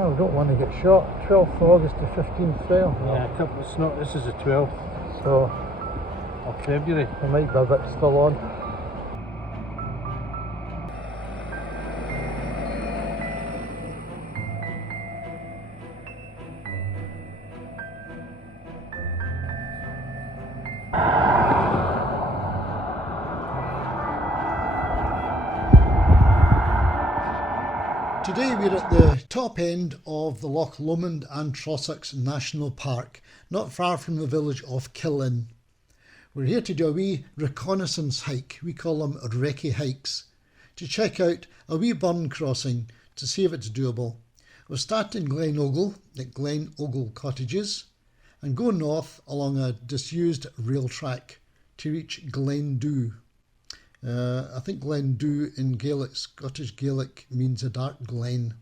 Oh, we don't want to get shot. 12th August to 15th trail. Yeah, it's not. This is the 12th. So Of February. there might be a bit still on. Today we're at the top end of the Loch Lomond and Trossachs National Park, not far from the village of Killin. We're here to do a wee reconnaissance hike, we call them recce hikes, to check out a wee burn crossing to see if it's doable. We'll start in Glen Ogle at Glen Ogle Cottages and go north along a disused rail track to reach Glen Dhu. I think Glen Dhu in Gaelic, Scottish Gaelic, means a dark glen.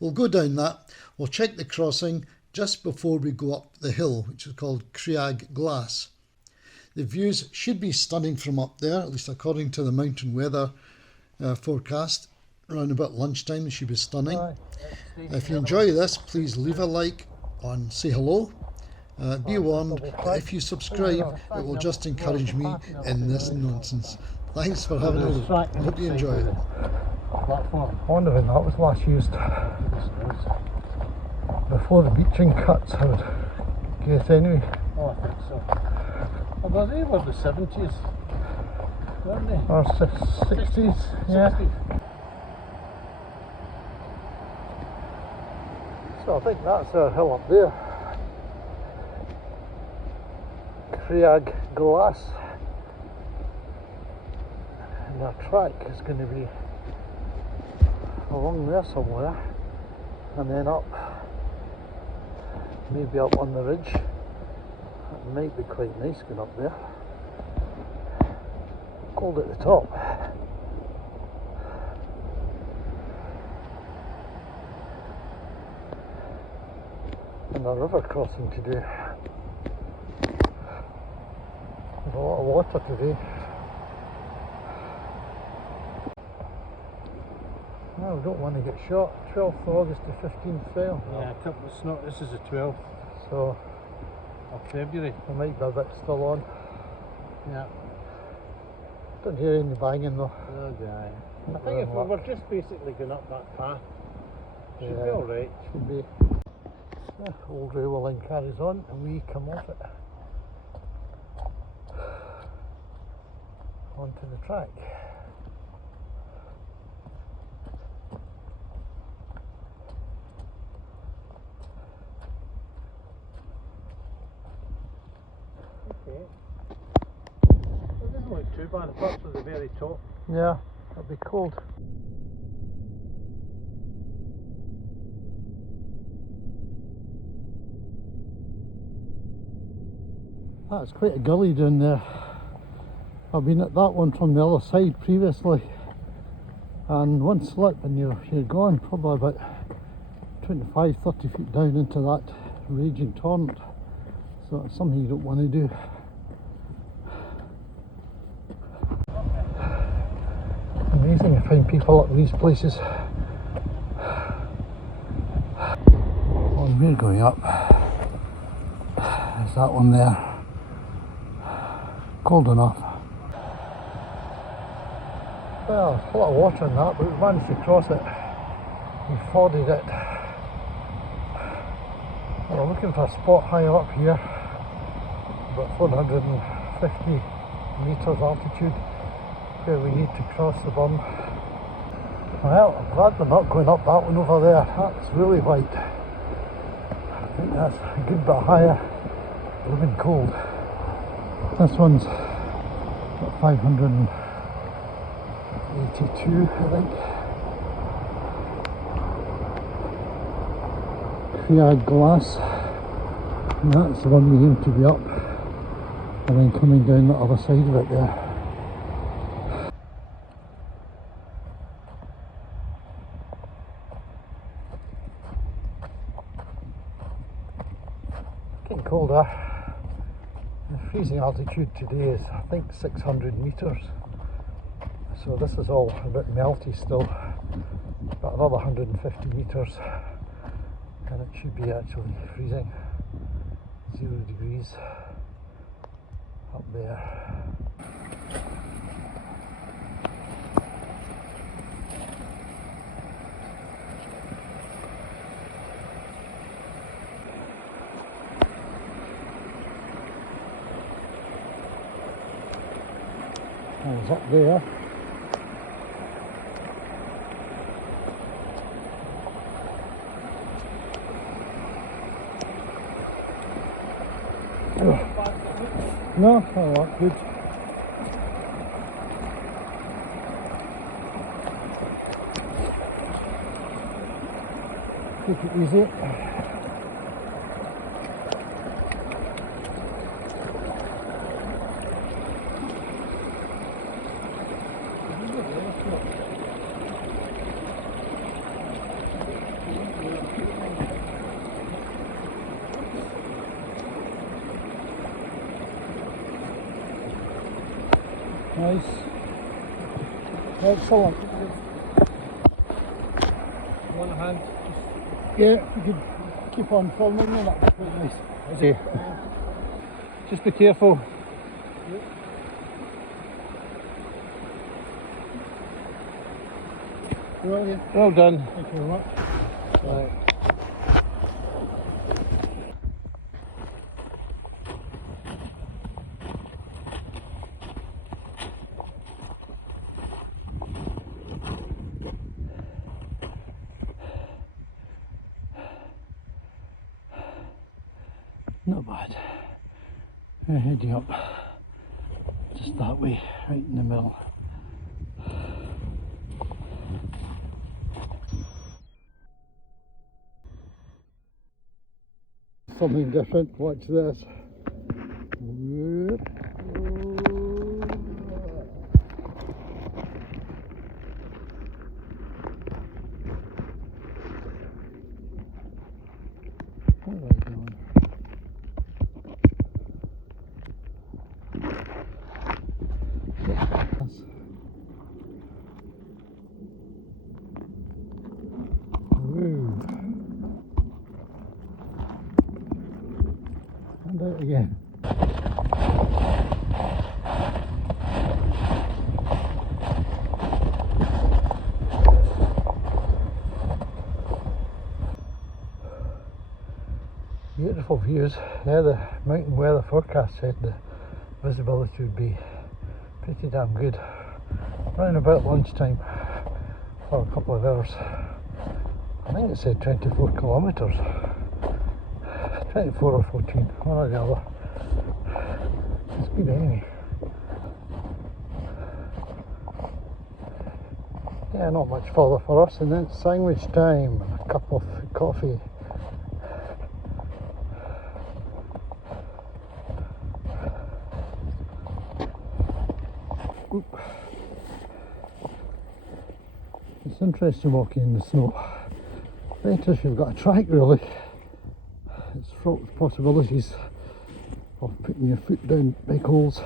We'll go down that, we'll check the crossing just before we go up the hill, which is called Creag Glass. The views should be stunning from up there, at least according to the mountain weather forecast. Around about lunchtime it should be stunning. If you enjoy this, please leave a like and say hello. Be warned, if you subscribe, it will just encourage me in this nonsense. Thanks for having a look. I hope you enjoy it. I wonder when that was last used. Before the beaching cuts, I would guess anyway. Oh, I think so. Well, they were the 70s, weren't they? Or 60s, yeah. 60s. So I think that's our hill up there. Creag Glass. And our track is going to be along there somewhere, and then up, maybe up on the ridge. That might be quite nice going up there. Cold at the top. And a river crossing to do. There's a lot of water today. No, we don't want to get shot. 12th August to 15th trail. Yeah, it's not. This is the 12th. So Of February. there might be a bit still on. Yeah. Don't hear any banging though. Oh, guy. I think if we were just basically going up that path, should be alright. Should be. Yeah, old railway line carries on and we come off it. Onto the track. Okay. Well, it doesn't look too bad, apart from the very top. Yeah, it'll be cold. That's quite a gully down there. I've been at that one from the other side previously, and one slip and you're gone, probably about 25-30 feet down into that raging torrent. So it's something you don't want to do. Amazing to find people at these places. Well, we're going up. There's that one there. Cold enough. Well, there's a lot of water in that, but we managed to cross it. We forded it. We're looking for a spot higher up here, about 450 metres altitude, where we need to cross the burn. Well, I'm glad we're not going up that one over there. That's really white. I think that's a good bit higher. Living cold. This one's about 582, I think. Creag Glass, and that's the one we aim to be up, and then coming down the other side of it there. Getting colder. The freezing altitude today is, I think, 600 metres, so this is all a bit melty still, but another 150 metres and it should be actually freezing, 0 degrees up there. I was up there. No, oh, that's good. Take it easy. Nice. Excellent. One hand. Yeah, you could keep on filming and that'd be quite nice. Okay. Just be careful. Brilliant. Well done. Thank you very much. Right. Not bad. We're heading up just that way, right in the middle. Something different, watch this. Whoop. What am I doing? Woo. And out again. Beautiful views. Yeah, the mountain weather forecast said the visibility would be pretty damn good. Around about lunchtime for a couple of hours. I think it said 24 kilometres. 24 or 14, one or the other. It's good anyway. Yeah, not much further for us, and then it's sandwich time and a cup of coffee. Oop. It's interesting walking in the snow. Better if you've got a track, really. It's fraught with possibilities of putting your foot down big holes,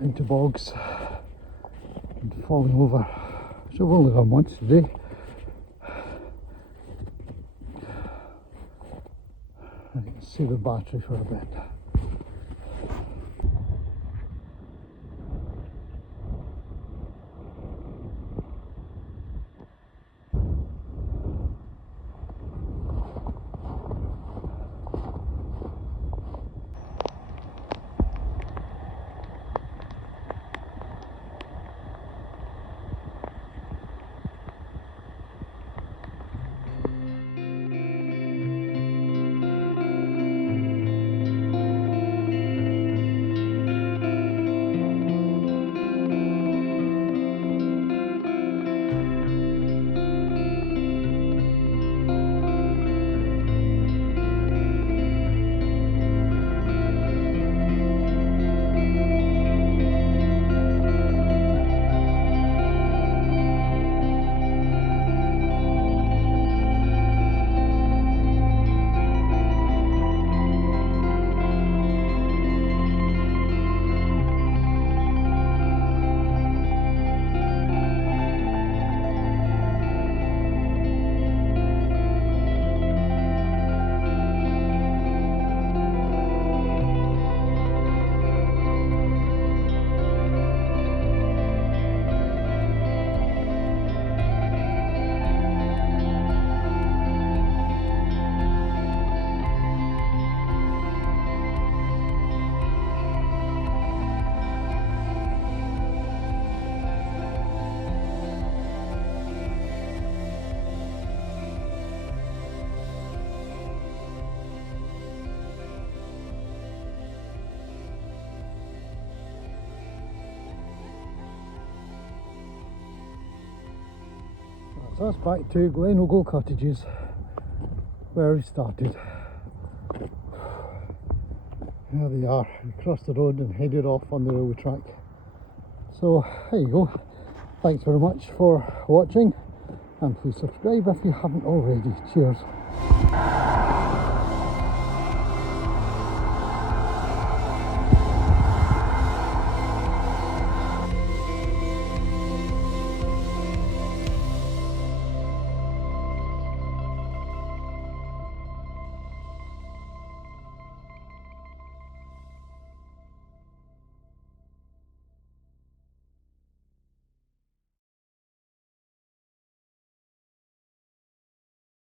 into bogs, and falling over. So I've only done once today. I can save the battery for a bit. So that's back to Glen Ogle Cottages, where we started. There they are, we crossed the road and headed off on the railway track. So there you go. Thanks very much for watching, and please subscribe if you haven't already. Cheers.